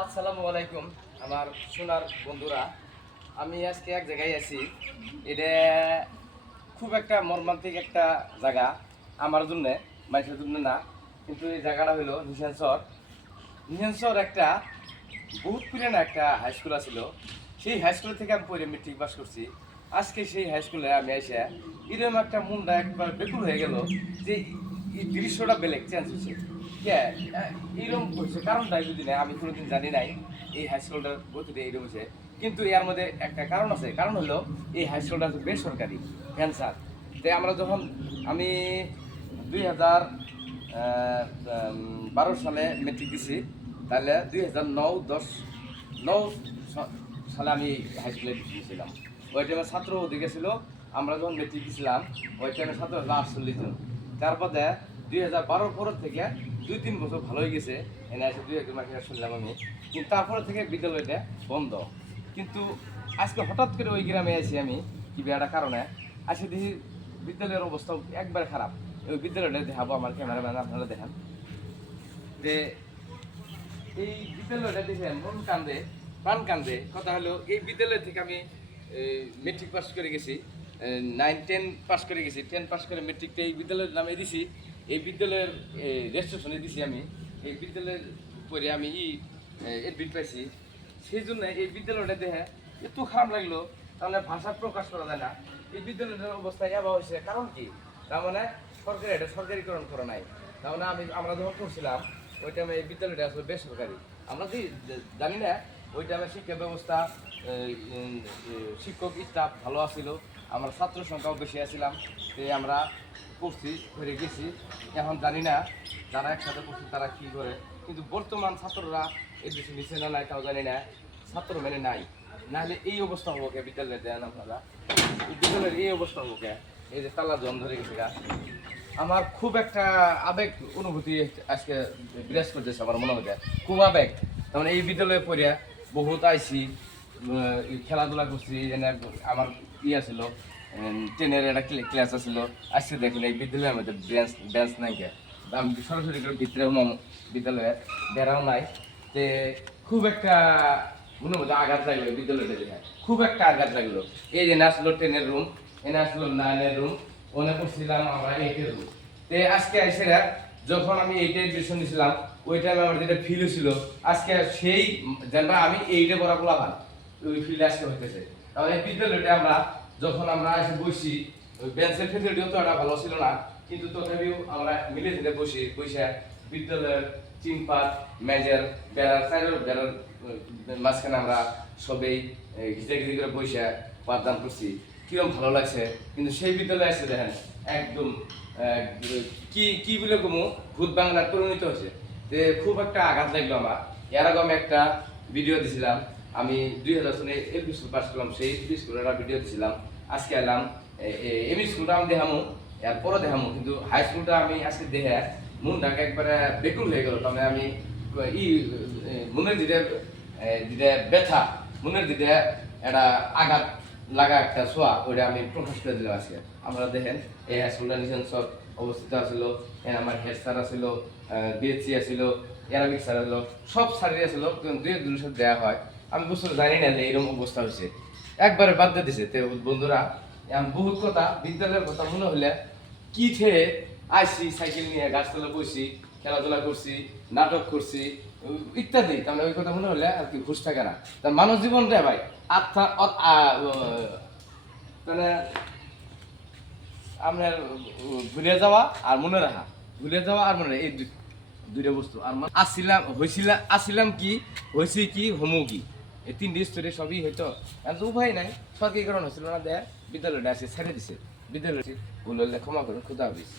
আসসালামু আলাইকুম আমার সোনার বন্ধুরা। আমি আজকে এক জায়গায় আছি। এটা খুব একটা মর্মান্তিক একটা জায়গা আমার জন্য, মানুষের জন্য না। কিন্তু এই জায়গাটা হলো নিশানসর। নিশানসর একটা বহুত পুরানো একটা হাই স্কুল আছিল। সেই হাই স্কুল থেকে আমি পড়ে মেট্রিক পাস করছি। আজকে সেই হাই স্কুলে আমি এসে এরকম একটা মুন্ডা একবার বেকুল হয়ে গেল যে এই দৃশ্যটা বেলেগ চেঞ্জ হয়েছে। এইরকম হয়েছে কারণটা যদি না আমি কোনোদিন জানি নাই এই হাই স্কুলটার গতিতে এইরকম হয়েছে। কিন্তু এর মধ্যে একটা কারণ আছে, কারণ হলো এই হাই স্কুলটা হচ্ছে বেসরকারি ক্যান্সার। তাই আমরা যখন আমি 2012 সালে মেট্রিক দিছি, তাহলে 2009 সালে আমি হাই স্কুলে দিয়েছিলাম। ওই টাইমে ছাত্র অধিক ছিল। আমরা যখন মেট্রিক দিয়েছিলাম ওই টাইমে ছাত্র হলো 48 জন। তারপরে 2012 পরের থেকে 2-3 বছর ভালো হয়ে গেছে, এনে এসে 2-1 মাস শুনলাম আমি। কিন্তু তারপরে থেকে বিদ্যালয়টা বন্ধ। কিন্তু আজকে হঠাৎ করে ওই গ্রামে আছি আমি, কি একটা কারণে আজকে দেখি বিদ্যালয়ের অবস্থা একবার খারাপ। ওই বিদ্যালয়টা দেখাবো আমার ক্যামেরাম্যান, আপনারা দেখেন যে এই বিদ্যালয়টা দেখে মন কান্দে, প্রাণ কান্দে। কথা হলো এই বিদ্যালয় থেকে আমি মেট্রিক পাস করে গেছি, 9-10 পাস করে গেছি। 10 পাস করে মেট্রিকটা এই বিদ্যালয়ের নামে দিছি। এই বিদ্যালয়ের রেজিস্ট্রেশনে দিছি আমি। এই বিদ্যালয়ের পরে আমি এডমিট পাইছি। সেই জন্য এই বিদ্যালয়টা দেখে এত খারাপ লাগলো, তাহলে ভাষা প্রকাশ করা যায় না। এই বিদ্যালয়টার অবস্থা এবার হয়েছে কারণ কি? তার মানে সরকারি, এটা সরকারিকরণ করা নাই। তার মানে আমরা যখন করছিলাম ওই টাইমে এই বিদ্যালয়টা আসলে বেসরকারি। আমরা কি জানি না ওই টাইমে শিক্ষা ব্যবস্থা, শিক্ষক স্টাফ ভালো আছিল, আমরা ছাত্র সংখ্যাও বেশি আসছিলাম। তো আমরা করছি, করে গেছি। এখন জানি না যারা একসাথে করছে তারা কী করে। কিন্তু বর্তমান ছাত্ররা এই দেশে নিচে না নাই তাও জানি না, ছাত্র মেনে নাই। নাহলে এই অবস্থা হবো কে বিদ্যালয়ে দেন আপনারা? এই বিদ্যালয়ের এই অবস্থা হবো কে? এই যে তালা জম ধরে গেছে গা। আমার খুব একটা আবেগ অনুভূতি আজকে বিরাজ করতেছে আমার মনে হচ্ছে, খুব আবেগ। তার এই বিদ্যালয়ে পড়িয়া বহুত আইসি, খেলাধুলা করছি। এনে আমার ছিল 10-এর একটা ক্লাস আছিল। আজকে দেখেন এই বিদ্যালয়ের মধ্যে বেঞ্চ নাই কে। আমি সরাসরি করে ভিতরে বিদ্যালয়ে বেড়াও নাই। যে খুব একটা মনে মধ্যে আঘাত লাগলো বিদ্যালয়টা দেখে, খুব একটা আঘাত লাগলো। এই যে আসলো 10-এর রুম, এনে আসলো 9-এর রুম, ওনে করছিলাম আমরা 8-এর রুম। তো আজকে এসে যখন আমি 8-এ এডমিশন নিয়েছিলাম ওই টাইমে আমার যেটা ফিল হয়েছিল, আজকে সেই যেন আমি 8-এ পড়া বলাভান ওই ফিল আজকে হইতেছে। কারণ এই বিদ্যালয়টা আমরা যখন আমরা এসে বসি, ওই বেঞ্চের ফেসিলিটিও তো একটা ভালো ছিল না, কিন্তু তথাপিও আমরা মিলে ঝিলে বসে বিদ্যালয়ের চিনপাত মেজের বেড়ার মাঝখানে আমরা সবেই ঘিচি করে বসে পাঠদান করছি। কিরকম ভালো লাগছে। কিন্তু সেই বিদ্যালয়ে এসে দেখেন একদম কি কি বলে কমু ভূত বাংলার পরিণত হয়েছে। তো খুব একটা আঘাত লাগলো আমার। এর আগে আমি একটা ভিডিও দিছিলাম, আমি 2000 সালে এলপি স্কুল পাস করলাম, সেই এলপি স্কুলের একটা ভিডিও দিছিলাম। আজকে এলাম এমই স্কুলটা আমি দেখামো, এরপরে দেখামো। কিন্তু হাই স্কুলটা আমি আজকে দেখে মনটাকে একবারে বেকুল হয়ে গেল। তাহলে আমি মনের যেটা ব্যথা, মনের যেটা একটা আঘাত লাগা একটা ছোঁয়া, ওইটা আমি প্রকাশ করে দিলাম আজকে। আমরা দেখেন এই হাই স্কুলটা নিশান সব অবস্থিত আছিল। আমার হেড স্যার আছিল, বিএসসি আছিল, অ্যারাবিক স্যার আছিল, সব স্যারই আছিল। দুই সাথে দেওয়া হয়। আমি বুঝতে জানি না যে এরকম অবস্থা হয়েছে, একবারে বাদ দিয়ে দিছে। তো বন্ধুরা, আমি বহুত কথা বিদ্যালয়ের কথা মনে হলে কি খেয়ে আইসি, সাইকেল নিয়ে গাছতলা বসি, খেলাধুলা করছি, নাটক করছি ইত্যাদি। তাহলে ওই কথা মনে হলে আর কি ঘুষ থাকে না। তা মানব জীবন রে ভাই আত্মা মানে আপনার ভুলে যাওয়া আর মনে রাখা, ভুলে যাওয়া আর মনে, এই দুইটা বস্তু। আর আসিলাম কি, হয়েছি কি, হমু কি, এই 3 স্তরে সবই হয়তো। এখন তো উপায় নাই, সরকারিকরণ হয়েছিল না, দেয় বিদ্যালয়টা আছে ছেড়ে দিছে। বিদ্যালয় ভুল হলে ক্ষমা করুন, খুদা হাফেজ।